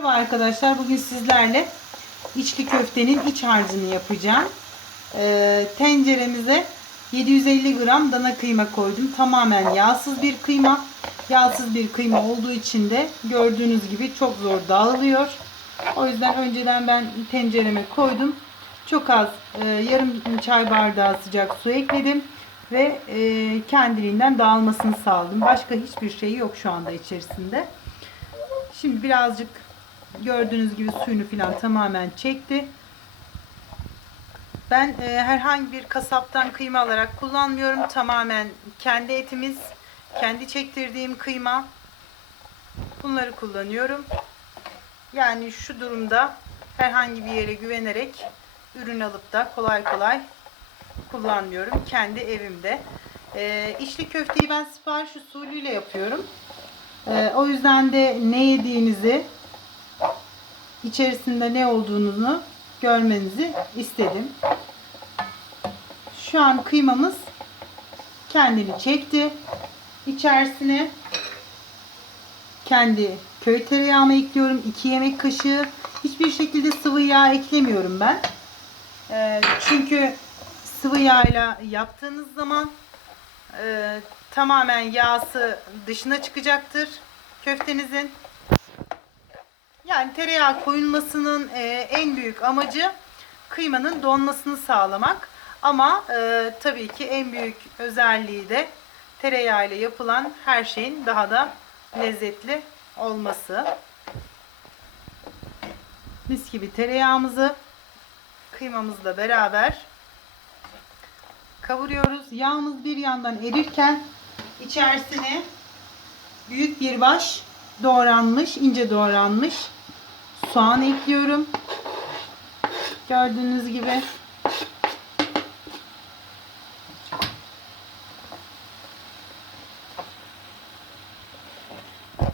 Merhaba arkadaşlar. Bugün sizlerle içli köftenin iç harcını yapacağım. Ee, tenceremize 750 gram dana kıyma koydum. Tamamen yağsız bir kıyma. Yağsız bir kıyma olduğu için de gördüğünüz gibi çok zor dağılıyor. O yüzden önceden ben tencereme koydum. Çok az e, yarım çay bardağı sıcak su ekledim ve e, kendiliğinden dağılmasını sağladım. Başka hiçbir şey yok şu anda içerisinde. Şimdi birazcık gördüğünüz gibi suyunu falan tamamen çekti. Ben e, herhangi bir kasaptan kıyma alarak kullanmıyorum. Tamamen kendi etimiz, kendi çektirdiğim kıyma. Bunları kullanıyorum. Yani şu durumda herhangi bir yere güvenerek ürün alıp da kolay kolay kullanmıyorum. Kendi evimde. E, içli köfteyi ben sipariş usulüyle yapıyorum. E, o yüzden de ne yediğinizi içerisinde ne olduğunu görmenizi istedim. Şu an kıymamız kendini çekti. İçerisine kendi köy tereyağımı ekliyorum. 2 yemek kaşığı. Hiçbir şekilde sıvı yağ eklemiyorum ben. Ee, çünkü sıvı yağla yaptığınız zaman e, tamamen yağsı dışına çıkacaktır köftenizin. Yani tereyağı koyulmasının e, en büyük amacı kıymanın donmasını sağlamak. Ama e, tabii ki en büyük özelliği de tereyağı ile yapılan her şeyin daha da lezzetli olması. Mis gibi tereyağımızı kıymamızla beraber kavuruyoruz. Yağımız bir yandan erirken içerisine büyük bir baş doğranmış, ince doğranmış soğan ekliyorum. Gördüğünüz gibi.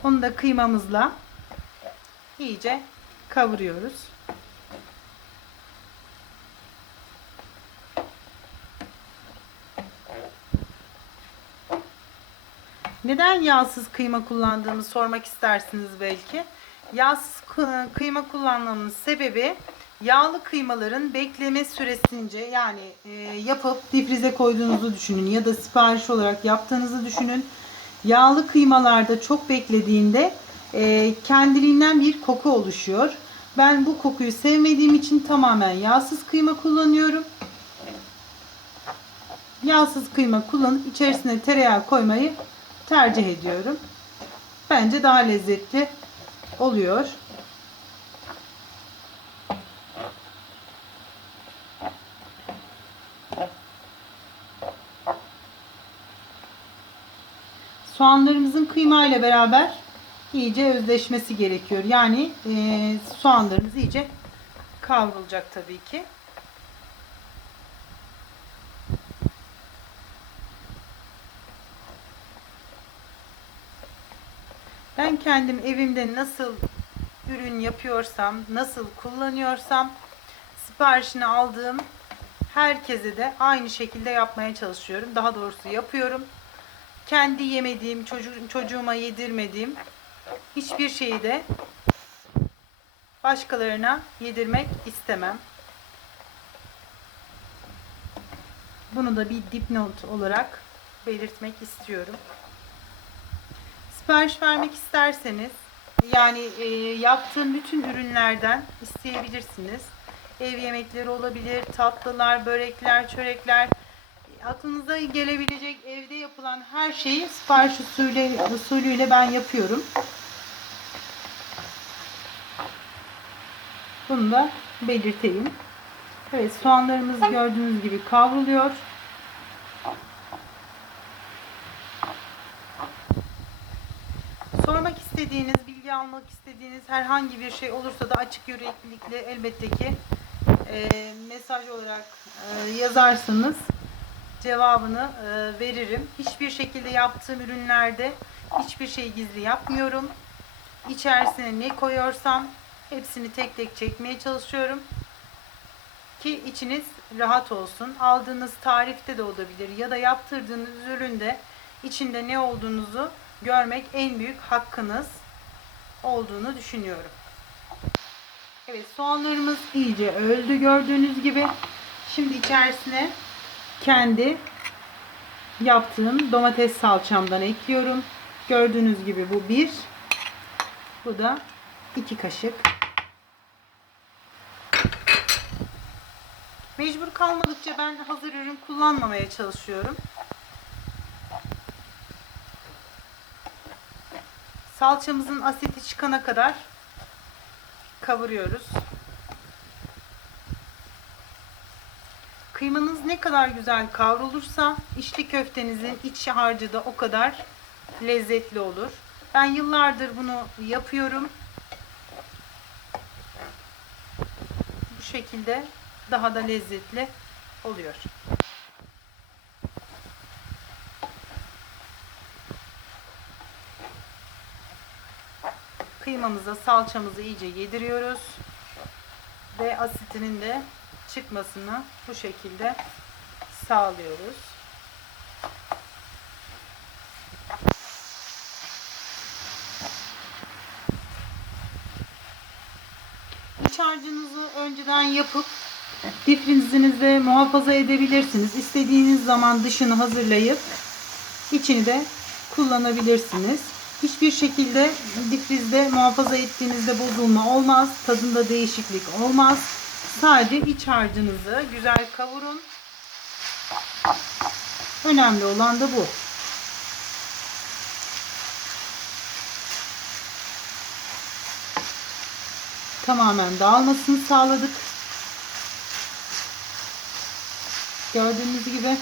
Onu da kıymamızla iyice kavuruyoruz. Neden yağsız kıyma kullandığımı sormak istersiniz belki. Yağsız kıyma kullanmamın sebebi yağlı kıymaların bekleme süresince yani e, yapıp difrize koyduğunuzu düşünün ya da sipariş olarak yaptığınızı düşünün. Yağlı kıymalarda çok beklediğinde e, kendiliğinden bir koku oluşuyor. Ben bu kokuyu sevmediğim için tamamen yağsız kıyma kullanıyorum. Yağsız kıyma kullanıp içerisine tereyağı koymayı tercih ediyorum. Bence daha lezzetli oluyor. Soğanlarımızın kıyma ile beraber iyice özleşmesi gerekiyor. Yani e, soğanlarımız iyice kavrulacak tabii ki. Ben kendim evimde nasıl ürün yapıyorsam, nasıl kullanıyorsam siparişini aldığım herkese de aynı şekilde yapmaya çalışıyorum. Daha doğrusu yapıyorum. Kendi yemediğim, çocuğum, çocuğuma yedirmediğim hiçbir şeyi de başkalarına yedirmek istemem. Bunu da bir dipnot olarak belirtmek istiyorum. Sipariş vermek isterseniz yani e, yaptığım bütün ürünlerden isteyebilirsiniz. Ev yemekleri olabilir, tatlılar, börekler, çörekler. Aklınıza gelebilecek evde yapılan her şeyi sipariş usulü, usulüyle ben yapıyorum. Bunu da belirteyim. Evet soğanlarımız gördüğünüz gibi kavruluyor. Sormak istediğiniz, bilgi almak istediğiniz herhangi bir şey olursa da açık yüreklilikle elbette ki e, mesaj olarak e, yazarsanız cevabını e, veririm. Hiçbir şekilde yaptığım ürünlerde hiçbir şey gizli yapmıyorum. İçerisine ne koyarsam hepsini tek tek çekmeye çalışıyorum. Ki içiniz rahat olsun. Aldığınız tarifte de olabilir ya da yaptırdığınız üründe içinde ne olduğunuzu görmek en büyük hakkınız olduğunu düşünüyorum. Evet soğanlarımız iyice öldü gördüğünüz gibi. Şimdi içerisine kendi yaptığım domates salçamdan ekliyorum. Gördüğünüz gibi bu bir. Bu da iki kaşık. Mecbur kalmadıkça ben hazır ürün kullanmamaya çalışıyorum. Salçamızın asiti çıkana kadar kavuruyoruz. Kıymanız ne kadar güzel kavrulursa içli köftenizin iç harcı da o kadar lezzetli olur. Ben yıllardır bunu yapıyorum. Bu şekilde daha da lezzetli oluyor. Kıymamıza salçamızı iyice yediriyoruz. Ve asitinin de çıkmasını bu şekilde sağlıyoruz. İç harcınızı önceden yapıp difrizinizde muhafaza edebilirsiniz. İstediğiniz zaman dışını hazırlayıp içini de kullanabilirsiniz. Hiçbir şekilde difrizde muhafaza ettiğinizde bozulma olmaz. Tadında değişiklik olmaz. Sadece iç harcınızı güzel kavurun. Önemli olan da bu. Tamamen dağılmasını sağladık. Gördüğünüz gibi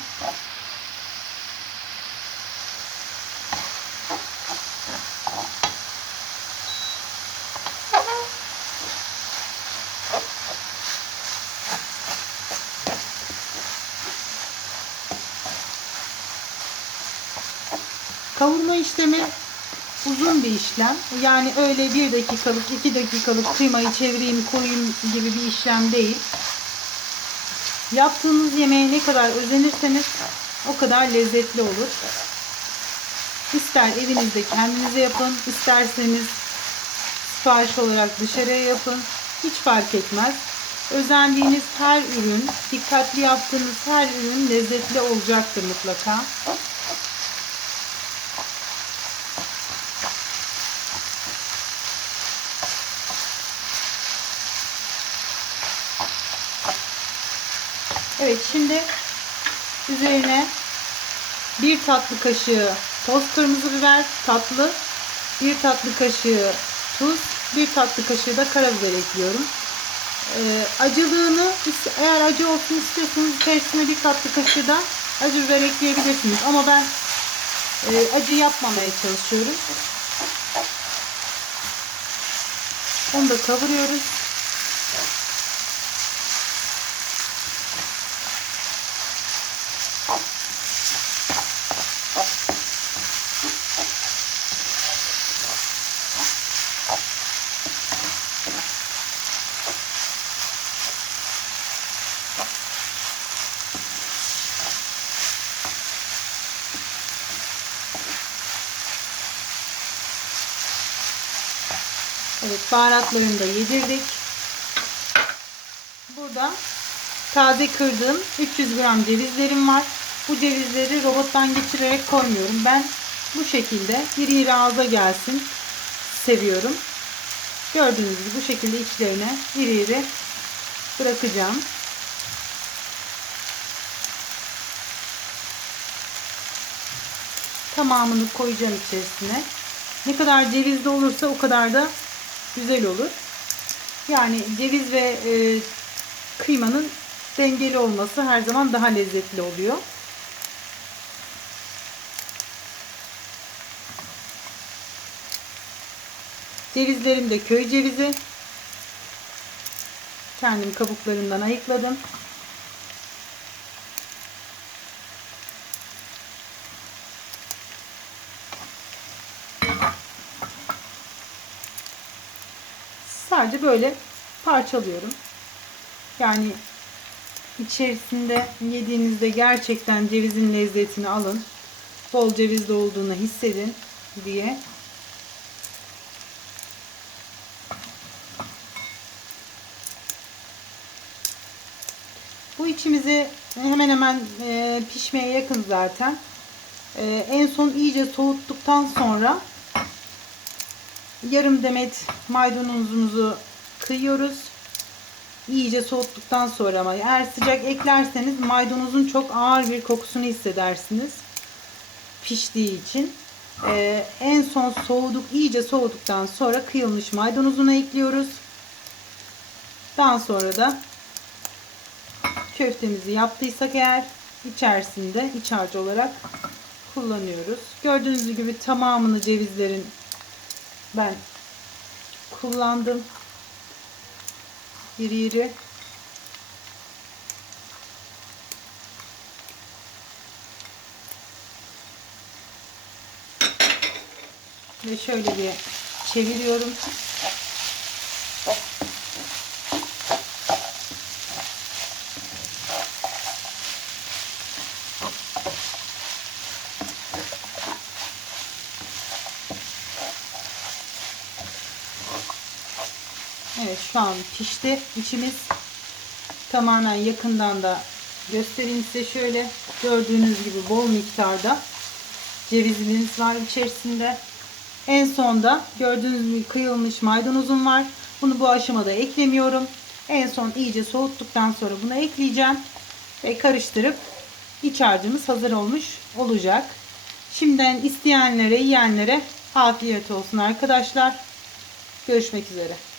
Kavurma işlemi uzun bir işlem. Yani öyle bir dakikalık, iki dakikalık kıymayı çevireyim, koyayım gibi bir işlem değil. Yaptığınız yemeğe ne kadar özenirseniz o kadar lezzetli olur. İster evinizde kendinize yapın, isterseniz sipariş olarak dışarıya yapın. Hiç fark etmez. Özendiğiniz her ürün, dikkatli yaptığınız her ürün lezzetli olacaktır mutlaka. Evet şimdi üzerine bir tatlı kaşığı toz kırmızı biber tatlı, bir tatlı kaşığı tuz, bir tatlı kaşığı da karabiber ekliyorum. Ee, acılığını eğer acı olsun istiyorsanız içerisine bir tatlı kaşığı da acı biber ekleyebilirsiniz. Ama ben e, acı yapmamaya çalışıyorum. Onu da kavuruyoruz. Evet baharatlarını da yedirdik. Burada taze kırdığım 300 gram cevizlerim var. Bu cevizleri robottan geçirerek koymuyorum. Ben bu şekilde iri iri ağza gelsin seviyorum. Gördüğünüz gibi bu şekilde içlerine iri iri bırakacağım. Tamamını koyacağım içerisine. Ne kadar cevizli olursa o kadar da güzel olur. Yani ceviz ve e, kıymanın dengeli olması her zaman daha lezzetli oluyor. Cevizlerim de köy cevizi. Kendim kabuklarından ayıkladım. Sadece böyle parçalıyorum. Yani içerisinde yediğinizde gerçekten cevizin lezzetini alın. Bol cevizli olduğunu hissedin diye Bu içimizi hemen hemen e, pişmeye yakın zaten. E, en son iyice soğuttuktan sonra yarım demet maydanozumuzu kıyıyoruz. İyice soğuttuktan sonra ama eğer sıcak eklerseniz maydanozun çok ağır bir kokusunu hissedersiniz. Piştiği için. Ee, en son soğuduk, iyice soğuduktan sonra kıyılmış maydanozunu ekliyoruz. Daha sonra da köftemizi yaptıysak eğer içerisinde iç harcı olarak kullanıyoruz. Gördüğünüz gibi tamamını cevizlerin ben kullandım. İri iri. Ve şöyle bir çeviriyorum. Şu an pişti içimiz. Tamamen yakından da göstereyim size şöyle. Gördüğünüz gibi bol miktarda cevizimiz var içerisinde. En sonda gördüğünüz gibi kıyılmış maydanozum var. Bunu bu aşamada eklemiyorum. En son iyice soğuttuktan sonra bunu ekleyeceğim. Ve karıştırıp iç harcımız hazır olmuş olacak. Şimdiden isteyenlere, yiyenlere afiyet olsun arkadaşlar. Görüşmek üzere.